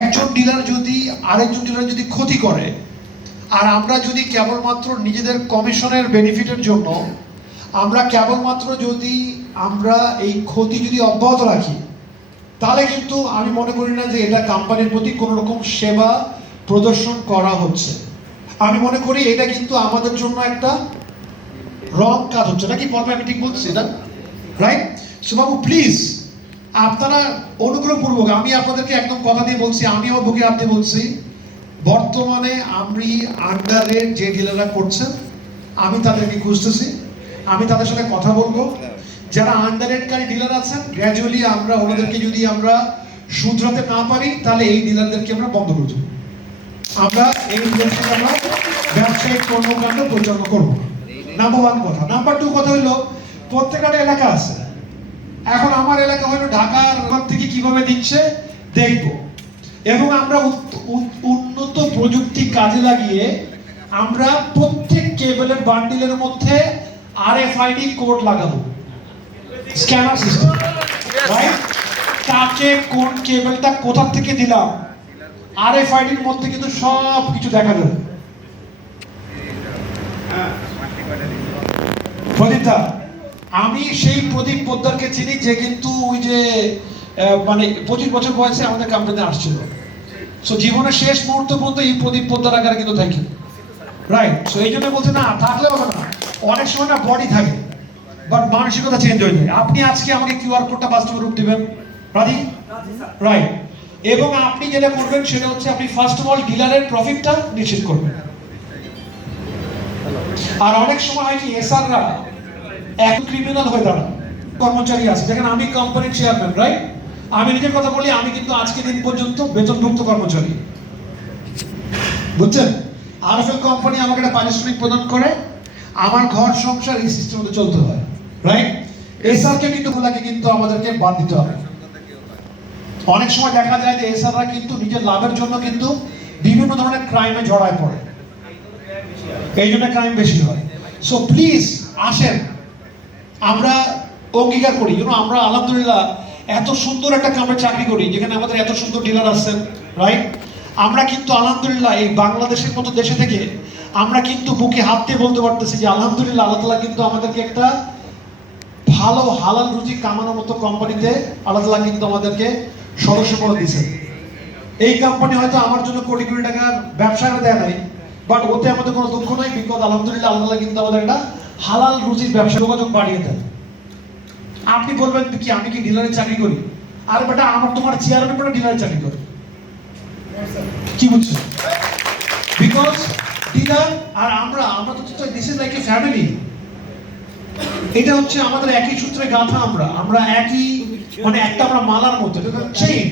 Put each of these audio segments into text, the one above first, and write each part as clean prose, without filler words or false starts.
একজন ডিলার যদি আরেকজন ডিলার যদি ক্ষতি করে আর আমরা যদি কেবলমাত্র নিজেদের কমিশনের বেনিফিটের জন্য আমরা কেবলমাত্র যদি আমরা এই ক্ষতি যদি অব্যাহত রাখি তাহলে কিন্তু আমি মনে করি না যে এটা কোম্পানির প্রতি কোনো রকম সেবা প্রদর্শন করা হচ্ছে। আমি মনে করি এটা কিন্তু আমাদের জন্য একটা রং কাজ হচ্ছে নাকি পর্বে আমি ঠিক বলছি না রাইট? বাবু প্লিজ আপনারা অনুগ্রহপূর্বক আমি আপনাদেরকে একদম কথা দিয়ে বলছি, আমিও বুকে হাত দিয়ে বলছি, বর্তমানে আমি আন্ডারে যে ডিলাররা করছেন আমি তাদেরকে খুঁজতেছি, আমি তাদের সাথে কথা বলবো। যারা আন্ডারেডকারী ডিলার আছেন গ্র্যাজুয়ালি আমরা ওনাদেরকে যদি আমরা শুধরাতে না পারি তাহলে এই ডিলারদেরকে আমরা বন্ধ করে দেবো। আমরা এই ডিলারকে আমরা ব্যবসায়িক কর্মকাণ্ড পরিচালনা করবো। নাম্বার ওয়ান কথা। নাম্বার টু কথা হলো প্রত্যেকটা এলাকা আছে। এখন আমার এলাকা হলো ঢাকার থেকে কিভাবে দিচ্ছে দেখবো, এবং আমরা উন্নত প্রযুক্তি কাজে লাগিয়ে আমরা প্রত্যেক কেবলের বান্ডিলের মধ্যে RFID কোড লাগাবো, স্ক্যানার সিস্টেম, রাইট? কাকে কোন কেবলটা কোথা থেকে দিলাম RFID এর মধ্যে কিন্তু সব কিছু দেখা যাবে। প্রদীপদা, আমি সেই প্রদীপ পোদ্দারকে চিনি যে কিন্তু ওই যে মানে 25 বছর বয়সে আমাদের কোম্পানিতে আসছিল। সো জীবনের শেষ মুহূর্ত পর্যন্ত এই প্রদীপ পোদ্দার আকারে কিন্তু থাকি, রাইট? সো এই জন্য বলছে না থাকলে হবে না, অনেক সময় না বডি থাকে বাট মানসিকতা চেঞ্জ হয়ে যায়। আপনি আজকে আমাকে QR কোডটা বাস্তব রূপ দিবেন, রাজি? রাইট। এবং আপনি যেটা করবেন সেটা হচ্ছে আপনি ফার্স্ট অফ অল ডিলারের প্রফিটটা নিশ্চিত করবেন। আর অনেক সময় হয় কি এসআররা এক ক্রিমিনাল হয়ে দাঁড়ায়। কর্মচারী আছে, দেখেন আমি কোম্পানির চেয়ারম্যান, রাইট? আমি নিজের কথা বলি, আমি কিন্তু আজকে দিন পর্যন্ত বেতনভুক্ত কর্মচারী, বুঝছেন? RFL কোম্পানি আমাকে একটা পারিশ্রমিক প্রদান করে, আমার ঘর সংসার এই সিস্টেম মধ্যে চলতে হয়, রাইট? এসআরকে কিন্তু বলাকে কিন্তু আমাদেরকে বাদ দিতে হবে। অনেক সময় দেখা যায় যে এসআররা কিন্তু নিজের লাভের জন্য কিন্তু বিভিন্ন ধরনের ক্রাইমে জড়ায় পড়ে, এই জন্য ক্রাইম বেশি হয়। সো প্লিজ আসেন, আমরা অঙ্গীকার করি, আমরা আলহামদুলিল্লাহ এত সুন্দর একটা আমরা চাকরি করি যেখানে আমাদের এত সুন্দর ডিলার আছেন, রাইট? আমরা কিন্তু আলহামদুলিল্লাহ এই বাংলাদেশের মতো দেশে থেকে আমরা কিন্তু বুকে হাত দিয়ে বলতে পারতেছি যে আলহামদুলিল্লাহ আল্লাহ তাআলা কিন্তু আমাদেরকে একটা ভালো হালাল রুজি কামানোর মতো কোম্পানিতে আল্লাহ তাআলা কিন্তু আমাদেরকে সদস্য করে দিয়েছেন। এই কোম্পানি হয়তো আমার জন্য কোটি কোটি টাকার ব্যবসা দেয় নাই, বাট ওতে আমাদের কোনো দুঃখ নাই, বিকজ আলহামদুলিল্লাহ আল্লাহ তাআলা কিন্তু আমাদের একটা হালাল রুজির ব্যবসা যোগাযোগ বাড়িয়ে দেয়। আপনি বলবেন কি আমি কি ডিলারের চাকরি করি? আর বেটা আমার তোমার চেয়ারম্যান বেটা ডিলারের চাকরি করে, কি বুঝছো? বিকজ ডিলার আর আমরা তো this is like a family. এটা হচ্ছে আমাদের একই সূত্রে গাঁথা, আমরা একই মানে একটা আমরা মালার মতো, এটা চেইন।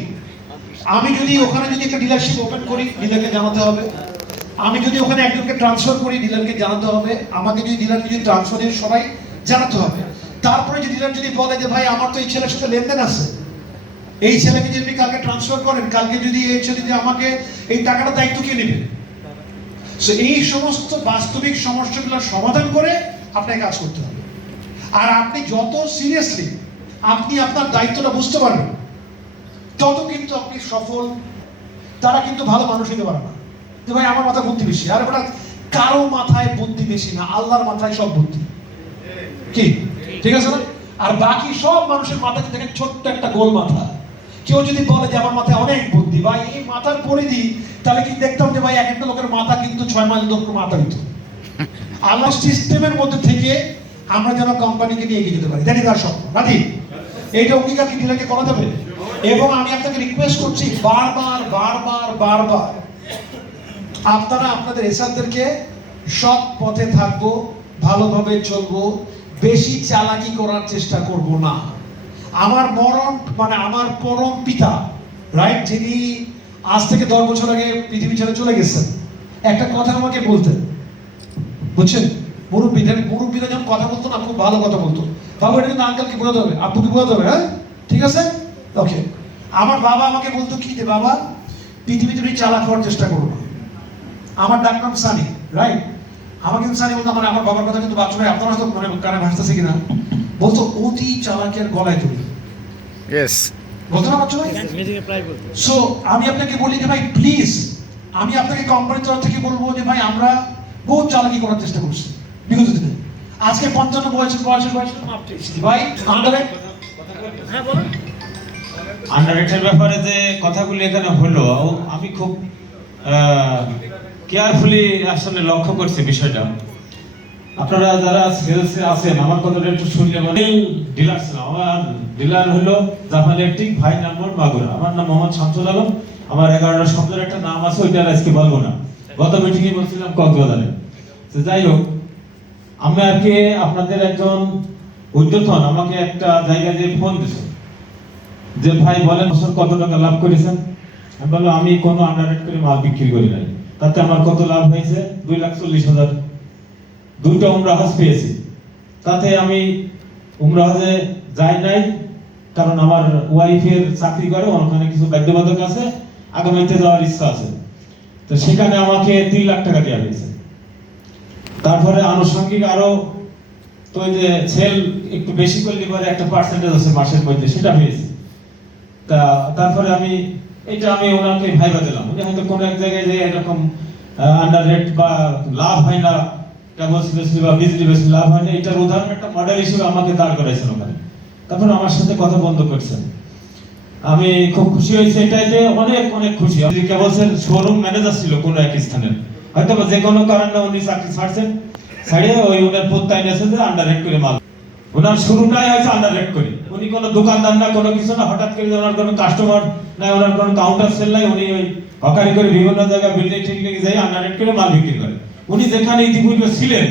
আমি যদি ওখানে যদি একটা ডিলারশিপ ওপেন করি ডিলারকে জানাতে হবে, আমি যদি ওখানে একজনকে ট্রান্সফার করি ডিলারকে জানাতে হবে, আমাকে যদি ডিলারকে যদি ট্রান্সফার দিয়ে সবাই জানাতে হবে। তারপরে যে ডিলার যদি বলে যে ভাই আমার তো এই ছেলের সাথে লেনদেন আছে, এই ছেলেকে যদি কালকে ট্রান্সফার করেন, কালকে যদি এই ছেলে যদি আমাকে এই টাকাটা দায়িত্ব কে নেবে? সো এই সমস্ত বাস্তবিক সমস্যাগুলো সমাধান করে আপনাকে কাজ করতে হবে। আর আপনি যত সিরিয়াসলি আপনি আপনার দায়িত্বটা বুঝতে পারবেন তত কিন্তু আপনি সফল। তারা কিন্তু ভালো মানুষ হতে পারে না যে ভাই আমার মাথায় বুদ্ধি বেশি। আর ওটা কারো মাথায় বুদ্ধি বেশি না, আল্লাহর মাথায় সব বুদ্ধি, কি ঠিক আছে না? আর বাকি সব মানুষের মাথায় দেখেন ছোট্ট একটা গোল মাথা। কেউ যদি বলে যে আমার মাথায় অনেক বুদ্ধি, ভাই এই মাথার পরিধি, তাহলে কি দেখতাম যে ভাই এক একটা লোকের মাথা কিন্তু 6 মাইল দূর মাথা হইতো। আল্লাহ সিস্টেমের মধ্যে থেকে আমরা যেন কোম্পানিকে নিয়ে এগিয়ে যেতে পারি, জানি তার স্বপ্ন, রাজি? এইটা অঙ্গীকার কি ডিলারকে করা যাবে? এবং আমি আপনাকে রিকোয়েস্ট করছি বারবার বারবার বারবার আপনারা আপনাদের এসআরদেরকে সৎ পথে থাকবো, ভালোভাবে চলবো, বেশি চালাকি করার চেষ্টা করব না। আমার মরণ মানে আমার পরম পিতা, রাইট, যিনি আজ থেকে 10 বছর আগে পৃথিবী ছেড়ে চলে গেছেন, একটা কথা আমাকে বলতেন, বুঝছেন? মুরব্বীরা যখন কথা বলতো না খুব ভালো কথা বলতো। বাবু এটা কিন্তু আঙ্কেলকে বোঝাতে হবে, আব্বুকে বোঝাতে হবে, হ্যাঁ ঠিক আছে ওকে। আমার বাবা আমাকে বলতো কি যে বাবা পৃথিবীতে তুমি চালাক হওয়ার চেষ্টা করো না। আমার ডাক নাম সানি, রাইট? আমার কিন্তু সানি বলতো, আমার বাবার কথা কিন্তু বাচ্চারা আপনারা হয়তো মানে কানে ভাসতেছে কিনা, বলতো অতি চালাকের গলায় তুলি। বলতে না পারছো ভাই? সো আমি আপনাকে বলি যে ভাই প্লিজ, আমি আপনাকে কোম্পানির তরফ থেকে বলবো যে ভাই আমরা বহুত চালাকি করার চেষ্টা করছি বিগত দিনে। আজকে 55 বয়সের মাপ চাইছি ভাই আন্ডারেট। হ্যাঁ বলুন। আন্ডাররেটের ব্যাপারে যে কথাগুলি এখানে হলো, আমি খুব কেয়ারফুলি আসলে লক্ষ্য করছি বিষয়টা। আপনারা যারা সেলসে আছেন আমার কথাটা একটু শুনলে মানে ডিলার ছিলাম। আমার ডিলার হলো জাফা ইলেকট্রিক, ভাই নাম্বার মাগুরা। আমার নাম মোহাম্মদ শামসুল আলম। আমার 11টা শব্দের একটা নাম আছে, ওইটা আজকে বলবো না। গত মিটিংয়ে বলছিলাম কক্সবাজারে। তো যাই হোক, আমি আর কি আপনাদের একজন উদ্যোতন আমাকে একটা জায়গায় যে ফোন দিছে যে ভাই বলেন বছর কত টাকা লাভ করেছেন। আমি বললাম আমি কোনো আন্ডাররেট করে মাল বিক্রি করি নাই, তাতে আমার কত লাভ হয়েছে 2,40,000। দুইটা উমরা হজ পেয়েছি, তাতে আমি উমরা হজে যাই নাই, কারণ আমার ওয়াইফের চাকরি করে, ওখানে কিছু বাধ্যবাধক আছে, আগামীতে যাওয়ার ইচ্ছা আছে। তো সেখানে আমাকে 3 লাখ টাকা দেওয়া হয়েছে। তারপরে আনুষঙ্গিক আরো তো ওই যে সেল একটু বেশি করলে পরে একটা পার্সেন্টেজ আছে মাসের মধ্যে, সেটা পেয়েছি। তা তারপরে আমি ওনাকে ভাইবা দিলাম, উনি হয়তো কোনো এক জায়গায় যে এরকম আন্ডার রেট বা লাভ হয় না, কেবলস বেশি বা বিজলি বেশি লাভ হয় না, এটার উদাহরণ একটা মডেল হিসেবে আমাকে দাঁড় করাইছেন ওখানে। তারপর আমার সাথে কথা বন্ধ করছেন। আমি খুব খুশি হয়েছি এটাতে, অনেক অনেক খুশি। কেবলসের শোরুম ম্যানেজার ছিল কোনো এক স্থানের, হয়তো যে কোনো কারণে উনি চাকরি ছাড়ছেন, ছাড়িয়ে ওই ওনার প্রত্যয় নিয়েছে যে আন্ডার রেট করে মাল। ওনার শুরুটাই হয়েছে আন্ডার রেট করে। উনি কোনো দোকানদার না, কোনো কিছু না, হঠাৎ করে ওনার কোনো কাস্টমার নাই, ওনার কোনো কাউন্টার সেল নাই, উনি ওই হকারি করে বিভিন্ন জায়গায় বিল্ডিং ঠিক যাই আন্ডার রেট করে মাল বিক্রি করে। উনি যেখানে ইতিপূর্বে ছিলেন